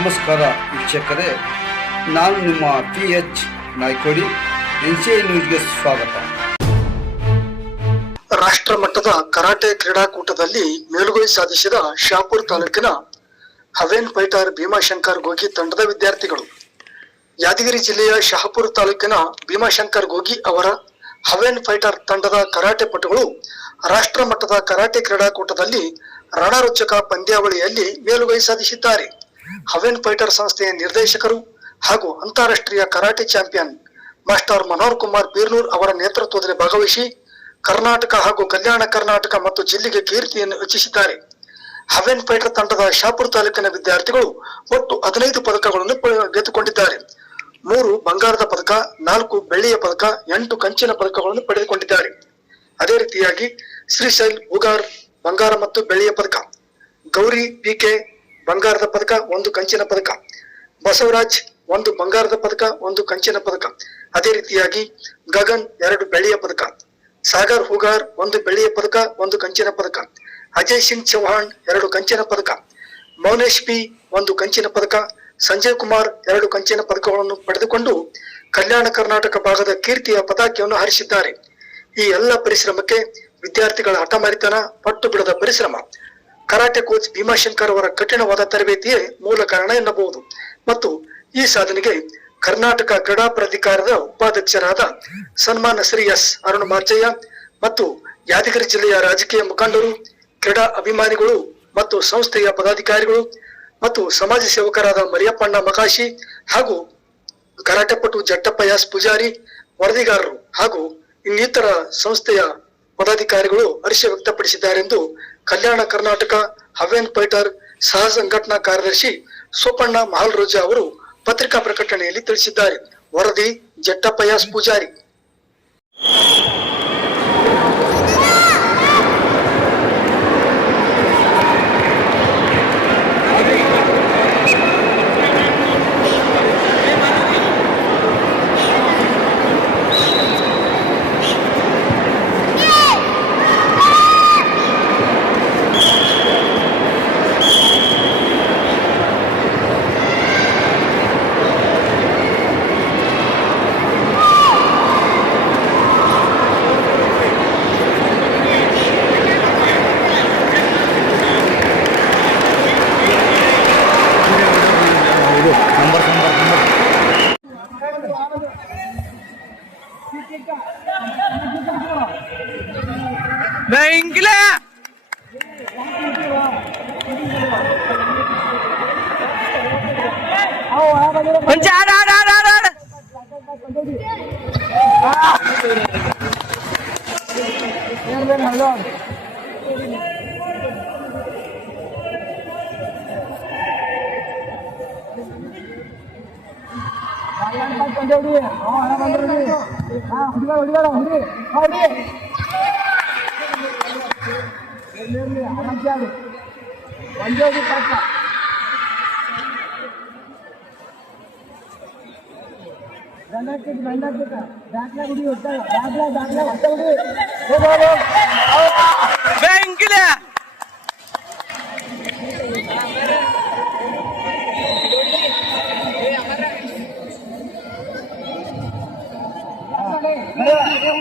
ನಮಸ್ಕಾರ ವೀಕ್ಷಕರೇ, ನಾನು ನಿಮ್ಮ P H Naykodi, N C I ನ್ಯೂಸ್ಗೆ ಸ್ವಾಗತ. ರಾಷ್ಟ್ರ ಮಟ್ಟದ ಕರಾಟೆ ಕ್ರೀಡಾಕೂಟದಲ್ಲಿ ಮೇಲುಗೈ ಸಾಧಿಸಿದ ಶಾಪುರ್ ತಾಲೂಕಿನ ಹವೇನ್ ಫೈಟರ್ ಭೀಮಾಶಂಕರ್ ಗೋಗಿ ತಂಡದ ವಿದ್ಯಾರ್ಥಿಗಳು. ಯಾದಗಿರಿ ಜಿಲ್ಲೆಯ ಶಹಾಪುರ್ ತಾಲೂಕಿನ ಭೀಮಾಶಂಕರ್ ಗೋಗಿ ಅವರ ಹವೇನ್ ಫೈಟರ್ ತಂಡದ ಕರಾಟೆ ಪಟುಗಳು ರಾಷ್ಟ್ರ ಮಟ್ಟದ ಕರಾಟೆ ಕ್ರೀಡಾಕೂಟದಲ್ಲಿ ರಣರೋಚಕ ಪಂದ್ಯಾವಳಿಯಲ್ಲಿ ಮೇಲುಗೈ ಸಾಧಿಸಿದ್ದಾರೆ. ಹವೇನ್ ಫೈಟರ್ ಸಂಸ್ಥೆಯ ನಿರ್ದೇಶಕರು ಹಾಗೂ ಅಂತಾರಾಷ್ಟ್ರೀಯ karate champion master Manohar Kumar Birnoor ಅವರ ನೇತೃತ್ವದಲ್ಲಿ ಭಾಗವಹಿಸಿ ಕರ್ನಾಟಕ ಹಾಗೂ ಕಲ್ಯಾಣ ಕರ್ನಾಟಕ ಮತ್ತು ಜಿಲ್ಲೆಗೆ ಕೀರ್ತಿಯನ್ನು ಹೆಚ್ಚಿಸಿದ್ದಾರೆ. ಹವೆನ್ ಫೈಟರ್ ತಂಡದ ಶಾಪುರ್ ತಾಲೂಕಿನ ವಿದ್ಯಾರ್ಥಿಗಳು ಒಟ್ಟು ಹದಿನೈದು ಪದಕಗಳನ್ನು ಗೆದ್ದುಕೊಂಡಿದ್ದಾರೆ. ಮೂರು ಬಂಗಾರದ ಪದಕ, ನಾಲ್ಕು ಬೆಳ್ಳಿಯ ಪದಕ, ಎಂಟು ಕಂಚಿನ ಪದಕಗಳನ್ನು ಪಡೆದುಕೊಂಡಿದ್ದಾರೆ. ಅದೇ ರೀತಿಯಾಗಿ ಶ್ರೀಶೈಲ್, ಉಗಾರ್, ಬಂಗಾರ ಮತ್ತು ಬೆಳ್ಳಿಯ ಪದಕ. ಗೌರಿ ಪಿಕೆ ಬಂಗಾರದ ಪದಕ, ಒಂದು ಕಂಚಿನ ಪದಕ. ಬಸವರಾಜ್, ಒಂದು ಬಂಗಾರದ ಪದಕ, ಒಂದು ಕಂಚಿನ ಪದಕ. ಅದೇ ರೀತಿಯಾಗಿ ಗಗನ್, ಎರಡು ಬೆಳ್ಳಿಯ ಪದಕ. ಸಾಗರ್ ಹುಗಾರ್, ಒಂದು ಬೆಳ್ಳಿಯ ಪದಕ, ಒಂದು ಕಂಚಿನ ಪದಕ. ಅಜಯ್ ಸಿಂಗ್ ಚೌಹಾಣ್, ಎರಡು ಕಂಚಿನ ಪದಕ. ಮೌನೇಶ್ ಪಿ, ಒಂದು ಕಂಚಿನ ಪದಕ. ಸಂಜಯ್ ಕುಮಾರ್, ಎರಡು ಕಂಚಿನ ಪದಕಗಳನ್ನು ಪಡೆದುಕೊಂಡು ಕಲ್ಯಾಣ ಕರ್ನಾಟಕ ಭಾಗದ ಕೀರ್ತಿಯ ಪತಾಕೆಯನ್ನು ಹರಿಸಿದ್ದಾರೆ. ಈ ಎಲ್ಲ ಪರಿಶ್ರಮಕ್ಕೆ ವಿದ್ಯಾರ್ಥಿಗಳ ಹಠಮಾರಿತನ, ಪಟ್ಟು ಬಿಡದ ಪರಿಶ್ರಮ. ಕರಾಟೆ ಕೋಚ್ ಭೀಮಾಶಂಕರ್ ಅವರ ಕಠಿಣವಾದ ತರಬೇತಿಯೇ ಮೂಲ ಕಾರಣ ಎನ್ನಬಹುದು. ಮತ್ತು ಈ ಸಾಧನೆಗೆ ಕರ್ನಾಟಕ ಕ್ರೀಡಾ ಪ್ರಾಧಿಕಾರದ ಉಪಾಧ್ಯಕ್ಷರಾದ ಸನ್ಮಾನ ಶ್ರೀ ಎಸ್ ಅರುಣ್ ಮಾರ್ಜಯ್ಯ ಮತ್ತು ಯಾದಗಿರಿ ಜಿಲ್ಲೆಯ ರಾಜಕೀಯ ಮುಖಂಡರು, ಕ್ರೀಡಾ ಅಭಿಮಾನಿಗಳು ಮತ್ತು ಸಂಸ್ಥೆಯ ಪದಾಧಿಕಾರಿಗಳು ಮತ್ತು ಸಮಾಜ ಸೇವಕರಾದ ಮರಿಯಪ್ಪಣ್ಣ ಮಕಾಶಿ ಹಾಗೂ ಕರಾಟೆಪಟು ಜಟ್ಟಪ್ಪ ಎಸ್ ಪೂಜಾರಿ, ವರದಿಗಾರರು ಹಾಗೂ ಇನ್ನಿತರ ಸಂಸ್ಥೆಯ ಪದಾಧಿಕಾರಿಗಳು ಹರ್ಷ ವ್ಯಕ್ತಪಡಿಸಿದ್ದಾರೆಂದು ಕಲ್ಯಾಣ ಕರ್ನಾಟಕ ಹವೇನ್ ಪೈಟರ್ ಸಹ ಸಂಘಟನಾ ಕಾರ್ಯದರ್ಶಿ ಸೋಪಣ್ಣ ಮಹಾಲ್ರೋಜ ಅವರು ಪತ್ರಿಕಾ ಪ್ರಕಟಣೆಯಲ್ಲಿ ತಿಳಿಸಿದ್ದಾರೆ. ವರದಿ जिंकल्या पंचाड आड आड आड आड ಜಟ್ಟಪ್ಪ ಎಸ್ ಪೂಜಾರಿ Bengkile! కొంచెం ఆడ ఆడ ఆడ ఆడ ఆడ Bengkile!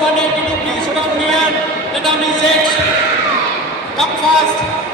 money, can you please come here? The town is Come fast.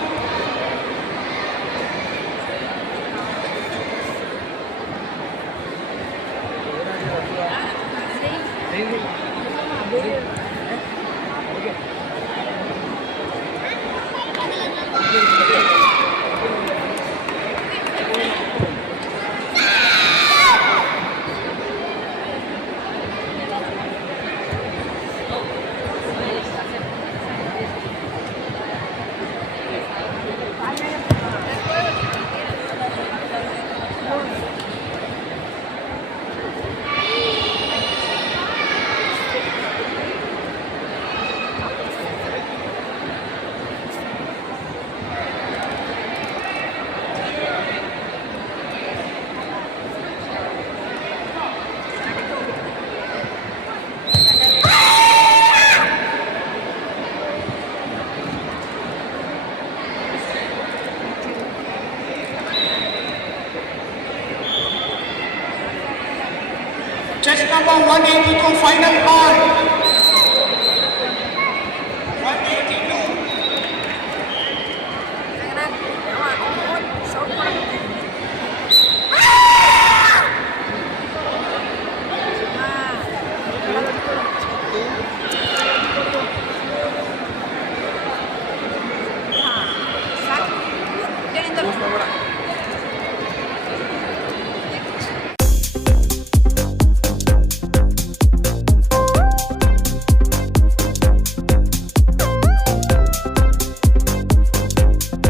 Test number 182, final call. 182. Ah! Sabe? Ele ainda...